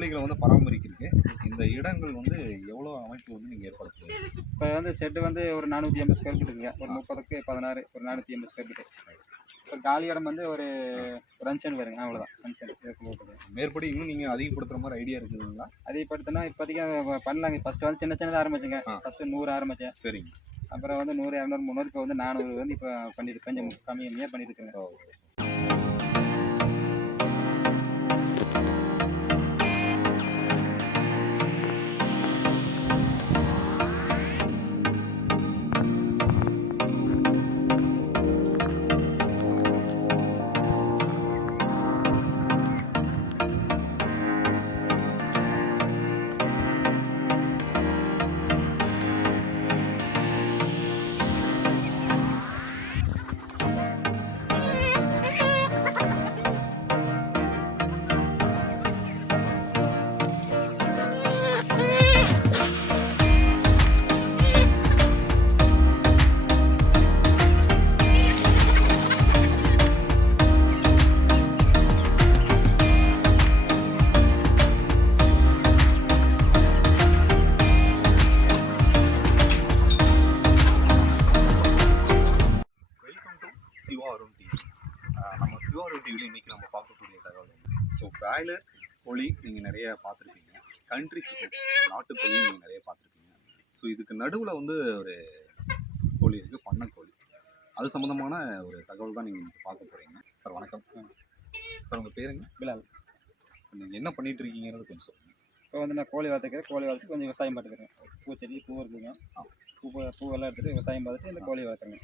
கோழிகளை வந்து பராமரிக்கிறதுக்கு இந்த இடங்கள் வந்து எவ்வளோ அமைப்பு வந்து நீங்கள் ஏற்படுத்துவீங்க? இப்போ வந்து ஷெட்டு வந்து ஒரு 450 ஸ்கொயர் ஃபீட் இருக்குங்க. ஒரு 30க்கு 16 ஒரு 480 ஸ்கொயர் ஃபீட். இப்போ காலி இடம் வந்து ஒரு 5 சென்ட் வருங்க. அவ்வளோதான் 5 சென்ட் இதுக்குள்ள இருக்குது. மேற்படி இன்னும் நீங்கள் அதிகப்படுத்துகிற மாதிரி ஐடியா இருக்குதுங்களா? அதிகப்படுத்தினா இப்போதைக்கு பண்ணலாங்க. ஃபஸ்ட்டு வந்து சின்ன சின்னதாக ஆரம்பிச்சுங்க. ஃபஸ்ட்டு 100 ஆரம்பித்தேன். சரிங்க. அப்புறம் வந்து 100, 200, 300 இப்போ வந்து 400 வந்து இப்போ பண்ணிட்டு கொஞ்சம் கம்மியாக பண்ணிட்டு இருக்கேங்க. Welcome to Siva Arun TV. நம்ம சிவா அருண் டிவியில் இன்றைக்கி நம்ம பார்க்கக்கூடிய தகவல் ஸோ பிராய்லர் கோழி நீங்கள் நிறைய பார்த்துருப்பீங்க. கண்ட்ரி சிக்கன் நாட்டுக்கோழி நீங்கள் நிறைய பார்த்துருப்பீங்க. ஸோ இதுக்கு நடுவில் வந்து ஒரு கோழி இருக்குது, பண்ணைக்கோழி. அது சம்மந்தமான ஒரு தகவல் தான் நீங்கள் இன்றைக்கி பார்க்க போகிறீங்க. சார் வணக்கம். சார் உங்கள் பேருங்க? பிலால். சார் நீங்கள் என்ன பண்ணிகிட்டு இருக்கீங்கிறது கொஞ்சம் சொல்லுங்கள். இப்போ வந்து நான் கோழி வளர்த்துக்கிறேன். கோழி வளர்த்து கொஞ்சம் விவசாயம் பார்த்துக்கிறேன். பூச்செடி பூ இருக்குதுங்க. பூவெல்லாம் எடுத்துகிட்டு விவசாயம் பார்த்துட்டு இந்த கோழி வளர்க்குறேங்க.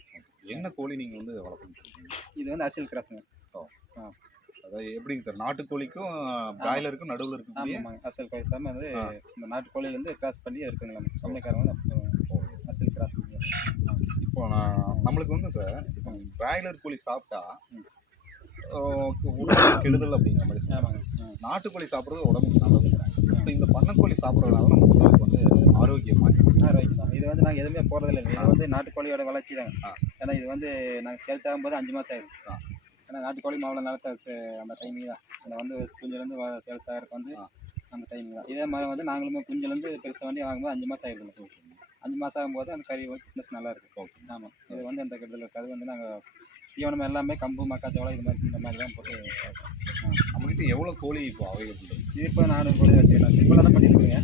என்ன கோழி நீங்கள் வந்து வளர்த்துட்டு இருக்கீங்க? இது வந்து அசில் கிராஸுங்க. அதாவது எப்படிங்க சார், நாட்டுக்கோழிக்கும் பிராய்லருக்கும் நடுவில் இருக்கு? ஆமாங்க, அசல் கோழி சார் வந்து இந்த நாட்டுக்கோழிலேருந்து கிராஸ் பண்ணி இருக்குங்க. நம்ம கம்பெனிக்காரங்க வந்து அசல் கிராஸ் பண்ணி. இப்போ நம்மளுக்கு வந்து சார், இப்போ பிராய்லர் கோழி சாப்பிட்டா உடம்புக்கு கெடுதல் அப்படிங்கிற மாதிரி. ஆமாங்க. நாட்டுக்கோழி சாப்பிட்றது உடம்புக்கு நல்லது. இப்போ இந்த பண்ணைக்கோழி சாப்பிட்றதுனால நம்ம உடம்புக்கு வந்து ஆரோக்கியமாக தான். இது வந்து நாங்கள் எதுவுமே போகிறதில்ல. இது வந்து நாட்டுக்கோழியோட வளர்ச்சி தாங்க. ஏன்னா இது வந்து நாங்கள் சேல்ஸ் ஆகும்போது 5 மாதம் ஆயிடுச்சு. ஏன்னா நாட்டுக்கோழி மாவுள நிலத்தை அந்த டைமிங் தான். அந்த வந்து குஞ்சுலேருந்து சேல்ஸ் ஆகிறதுக்கு வந்து அந்த டைமிங் தான். இதே மாதிரி வந்து நாங்களுமே குஞ்சுலேருந்து பெருசாக வண்டி வாங்கும்போது 5 மாதம் ஆகிடுது. 5 மாதம் ஆகும்போது அந்த கறி வந்து ஃபிட்னஸ் நல்லா இருக்குது. ஆமாம், இது வந்து எந்த கெடுதல் இருக்காது. வந்து நாங்கள் தீவனம் எல்லாமே கம்பு மக்காச்சோளம் இந்த மாதிரி தான் போட்டு. நம்மகிட்ட எவ்வளோ கோழி இப்போ அவைலபிள்? இது இப்போ 4 கோழி வச்சுக்கலாம். சிம்பிளாக தான் பண்ணிட்டுருக்கேங்க.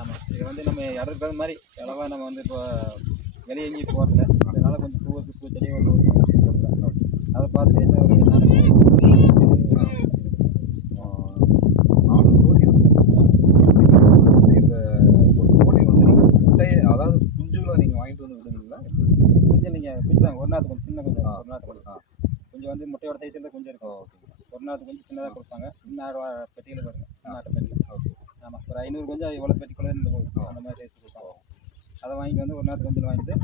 ஆமாம், இது வந்து நம்ம இடத்துக்கு தகுந்த மாதிரி அளவாக நம்ம வந்து இப்போ வெளியே எங்கேயும் போகிறதில்ல. அதனால் கொஞ்சம் பூச்செடி போடல. அதை பார்த்துட்டு இந்த ஒரு 4 கோழி இந்த ஒரு கோழி வந்து நீங்கள் முட்டையை, அதாவது குஞ்சுகளை நீங்கள் வாங்கிட்டு வந்து விடுவீங்களா? கொஞ்சம் நீங்கள் குஞ்சு தாங்க. ஒரு நாள் கொஞ்சம் சின்ன கொஞ்சம் ஒரு நாள் கொஞ்சம் வந்து முட்டையோட சைஸ் இருந்தால் கொஞ்சம் இருக்கும். ஒரு நாள் கொஞ்சம் சின்னதாக கொடுப்பாங்க. சின்ன பெட்டியில் வருங்க, நாட்டு பெட்டியில். ஆமாம், ஒரு 500 கொஞ்சம் எவ்வளோ பெட்டிக்குள்ளே இருந்து போகும் அந்த மாதிரி சைஸ் கொடுப்பாங்க. அதை வாங்கிட்டு வந்து ஒரு நாள் கொஞ்சம் வாங்கிட்டு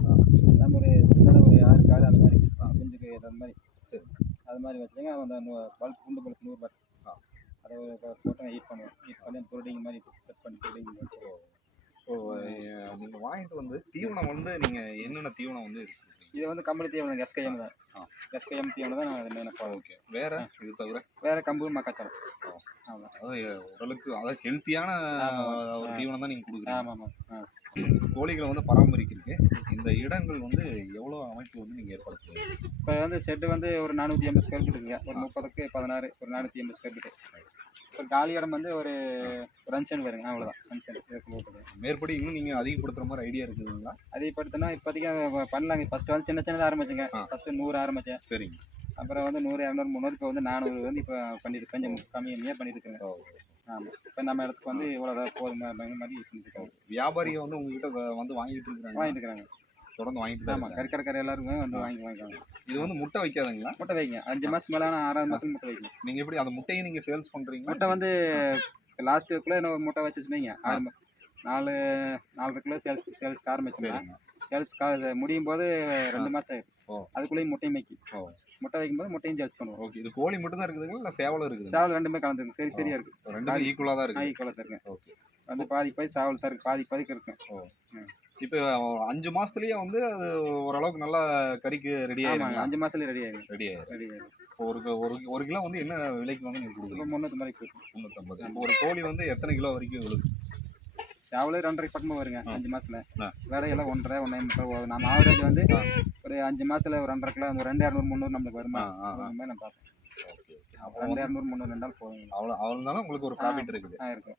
நம்ம ஒரு சின்னதாக ஒரு 6 கால் அந்த மாதிரி குஞ்சுக்கு அந்த மாதிரி. சரி, அது மாதிரி வச்சுங்க. அந்த பல்க் குண்டு பல்க் 100 பர்ஸ் அதை போட்டு ஹீட் பண்ணுவோம். ஹீட் பண்ணி புரோட்டீன் மாதிரி செட் பண்ணி புரோட்டீன். ஸோ நீங்கள் வாங்கிட்டு வந்து தீவனம் வந்து நீங்கள் என்னென்ன தீவனம் வந்து இது வந்து கம்பெனி தீவனம் எஸ்கேஎம் தான். எஸ்கேஎம் தீவனம் தான் நான் மெயினாக. ஓகே. வேறு இது தவிர வேறு கம்பு மக்காச்சோளம். அதான் அதாவது உடலுக்கு அதாவது ஹெல்த்தியான ஒரு தீவனம் தான் நீங்கள் கொடுக்குறீங்க. ஆமாம். கோழிகளை வந்து பராமரிக்கிறதுக்கு இந்த இடங்கள் வந்து எவ்வளோ அமைப்பு வந்து நீங்கள் ஏற்படுத்துவீங்க? இப்போ வந்து ஷெட்டு வந்து ஒரு 480 ஸ்கொயர் ஃபீட் இருக்குங்க. ஒரு 30க்கு 16 ஒரு 480 ஸ்கொயர் ஃபீட். இப்போ காலி இடம் வந்து ஒரு 5 சென்ட் வருங்க. அவ்வளோதான் 5 சென்ட் இதுக்குள்ள இருக்குது. மேற்படி இன்னும் நீங்கள் அதிகப்படுத்துகிற மாதிரி ஐடியா இருக்குதுங்களா? அதிகப்படுத்தினா இப்போதைக்கு பண்ணலாங்க. ஃபஸ்ட்டு வந்து சின்ன சின்னதாக ஆரம்பிச்சுங்க. ஃபஸ்ட்டு 100 ஆரம்பித்தேன். சரிங்க. அப்புறம் வந்து 100, 200, 300 இப்போ வந்து 400 வந்து இப்போ பண்ணிட்டு கொஞ்சம் கம்மியாக பண்ணிட்டு இருக்கேங்க. ஆமாம், இப்போ நம்ம இடத்துக்கு வந்து இவ்வளோதான் போதும் மாதிரி செஞ்சுருக்கோம். வியாபாரியை வந்து உங்ககிட்ட வந்து வாங்கிட்டு இருக்கிறாங்க. தொடர்ந்து வாங்கிட்டு தான். ஆமாம், கறிக்கடை எல்லாருமே வந்து வாங்கிக்காங்க. இது வந்து முட்டை வைக்காதுங்களா? முட்டை வைங்க. 5 மாதம் மேலே 6வது மாதம் முட்டை வைங்க. நீங்கள் எப்படி அந்த முட்டையை நீங்கள் சேல்ஸ் பண்ணுறீங்க? முட்டை வந்து லாஸ்ட்டுக்குள்ளே என்ன ஒரு முட்டை வச்சு வச்சுருந்தீங்க. 4 கிலோ சேல்ஸ்க்கு ஆரம்பிச்சுங்க. சேல்ஸ் முடியும் போது 2 மாதம் ஆயிடும். அதுக்குள்ளேயும் முட்டையும் வைக்கி. முட்டை வைக்கும்போது முட்டையும் சேல்ஸ் பண்ணுவோம். ஓகே. இது கோழி மட்டும் தான் இருக்குதுங்களா இல்லை சேவலும் இருக்குது? சேவல் ரெண்டுமே கலந்துருக்கு. சரியாக இருக்குது. ரெண்டுமே ஈக்குவலாக தான் இருக்குது. ஈக்குவலாக தான் இருக்குங்க. ஓகே. வந்து பாதி சேவல் தான் இருக்குது, பாதிக்கு இருக்கும். இப்போ 5 மாதத்துலேயே வந்து அது ஓரளவுக்கு நல்லா கறிக்கு ரெடி ஆகிடும். 5 மாதத்துலேயே ரெடி ஆகிடும். ரெடி ஆகிடும். இப்போ ஒரு கிலோ வந்து என்ன விலைக்கு வந்து நீங்கள் கொடுக்குறீங்க? இப்போ 300 மாதிரி கொடுக்கும். 350. இப்போ ஒரு கோழி வந்து எத்தனை கிலோ வரைக்கும் விழுது? சேவலே 2.5 பக்கமாக வருங்க 5 மாசத்துல. ஆ. வேலையெல்லாம் 1.5 1.5 நம்ம ஆவரேஜ் வந்து ஒரு 5 மாசத்துல ஒரு 2.5 கிலோ, ஒரு 2 200 300 நம்மளுக்கு வருமா? அந்த மாதிரி நான் பார்ப்பேன். ஓகே. 2 200 300 ரெண்டாலும் போதுங்க. அவ்வளோனாலும் உங்களுக்கு ஒரு ப்ராஃபிட் இருக்குது. இருக்கும்.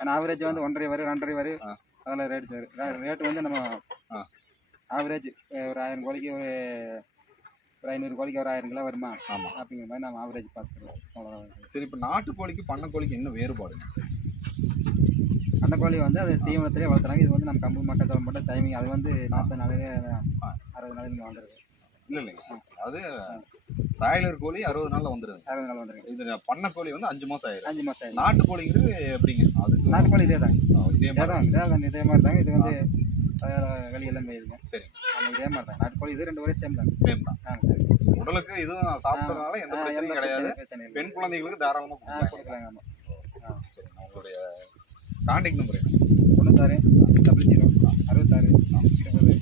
ஏன்னா ஆவரேஜ் வந்து 1.5 வரும் 2.5 வரும். அதெல்லாம் ரேட் வரும். ரேட் வந்து நம்ம ஆவரேஜ் ஒரு 1000 கோழிக்கு ஒரு 500 கோழிக்கு ஒரு 1000 கிலோ வருமா? ஆமாம். அப்படிங்கிற மாதிரி நம்ம ஆவரேஜ் பார்த்துருவோம். அவ்வளோதான். சரி, இப்போ நாட்டு கோழிக்கு பண்ணை கோழிக்கு என்ன வேறுபாடுங்க? அந்த கோழி வந்து அது தீவனத்திலே வளர்த்துறாங்க. இது வந்து நம்ம கம்பு மக்கள் மட்டும் டைமிங் அது வந்து 40 நாளைக்கு 60 நாளைக்கு வந்துடுது. இல்லைங்க, அது பிராய்லர் கோழி 60 நாளில் வந்துடுது. 60 நாள் வந்துடுது. இது பண்ணை கோழி வந்து 5 மாதம் ஆயிடும். 5 மாதம் ஆயிடும். நாட்டு கோழிங்கிறது எப்படிங்க? அது நாட்டு கோழி இதே தாங்க. இதே மாதிரி இதே மாதிரி தாங்க. இது வந்து வெளி எல்லாம் போயிருங்க. சரி, நம்ம இதே மாதிரி தான். நாட்டு கோழி இது 2 ஒரே சேம் தான். சேம் தான். உடலுக்கு இதுவும் சாப்பிட்றதுனால எந்த பிரச்சனையும் கிடையாது. பெண் குழந்தைகளுக்கு தாராளமாக கொடுக்கலாங்க. ஆமாம். சரி, உங்களுடைய கான்டாக்ட் நம்பர் என்ன? 96 00 66 20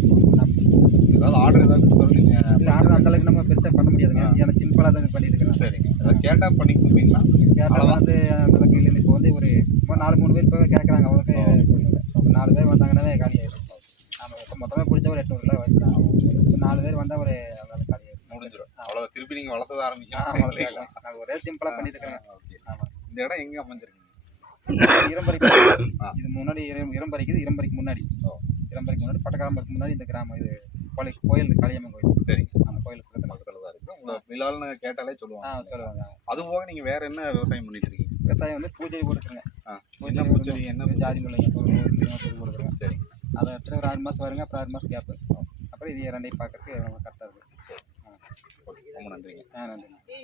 ஏதாவது ஆர்டர் ஏதாவது கொடுத்தாலும் நீங்கள் இது ஆர்டர் அந்த அளவுக்கு நம்ம பெருசாக பண்ண முடியாதுங்க. ஏன்னா சிம்பிளாக தான் பண்ணிட்டு இருக்கிறோம். சரிங்க. ஏதாவது கேட்டால் பண்ணி கொடுப்பீங்களா? கேட்டால் வந்து அந்த அளவுக்கு இல்லை. இப்போ வந்து ஒரு 4-3 பேர் இப்போ கேட்குறாங்க. அவ்வளோக்கு இப்போ 4 பேர் வந்தாங்கன்னாவே காலி ஆகிடும். நம்ம இப்போ மொத்தமாக பிடிச்சா ஒரு 800 கிலோ வச்சுக்கலாம். இப்போ 4 பேர் வந்தால் ஒரு காலி ஆகிடும். முடிஞ்சிடும். அவ்வளோ திருப்பி நீங்கள் வளர்த்தது ஆரம்பிக்கலாம். நாங்கள் ஒரே சிம்பிளாக பண்ணிட்டு இருக்கிறேன். ஓகே. ஆமாம். இந்த இடம் எங்கே அமைஞ்சிருக்குங்க? இரம்பரிக்கு இது முன்னாடி இரம்பரிக்கு முன்னாடி பட்டக்காரம்பருக்கு முன்னாடி இந்த கிராமம். இது கோயில் காளியம்மன் கோயில். சரி, அந்த கோயில் பக்கத்தில் தான் இருக்குது. உங்களை மிலால்னு கேட்டாலே சொல்லுவாங்க. சொல்லுவாங்க. அது போக நீங்கள் வேறு என்ன விவசாயம் பண்ணிட்டு இருக்கீங்க? விவசாயம் வந்து பூஜை போட்டுருங்க. என்ன பூச்செடி? என்ன ஜாதி முல்லைங்க பூஜை போட்டுருங்க. சரி, அதை எடுத்து ஒரு 6 மாதம் வருங்க. அப்புறம் 6 மாதம் கேப்பு. அப்புறம் இது ரெண்டையும் பார்க்கறதுக்கு கரெக்டாக இருக்குது. சரி. ஓகே, ரொம்ப நன்றிங்க. நன்றி.